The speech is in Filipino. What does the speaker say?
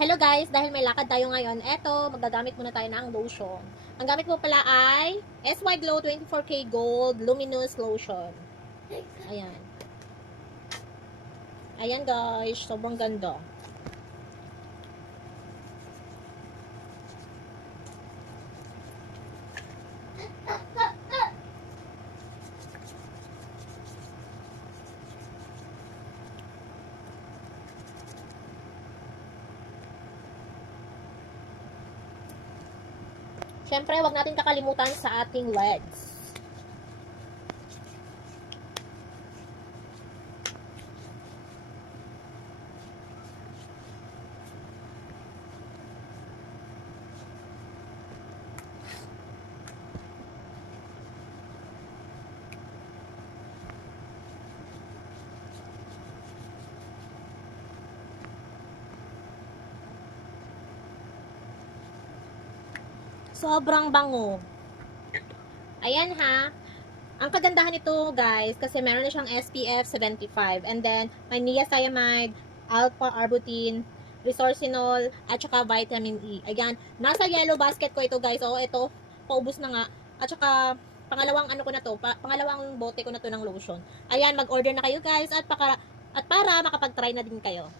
Hello guys, dahil may lakad tayo ngayon, eto, magagamit muna tayo ng lotion. Ang gamit mo pala ay SY Glow 24K Gold Luminous Lotion. Ayan. Ayan guys, sobrang ganda. Siyempre, wag natin kakalimutan sa ating legs. Sobrang bango. Ayan ha. Ang kagandahan nito guys, kasi meron na siyang SPF 75. And then, may niacinamide, alpha-arbutin, resorcinol, at saka vitamin E. Ayan, nasa yellow basket ko ito guys. O, ito, paubos na nga. At saka, pangalawang ano ko na to, pangalawang bote ko na to ng lotion. Ayan, mag-order na kayo guys at para makapag-try na din kayo.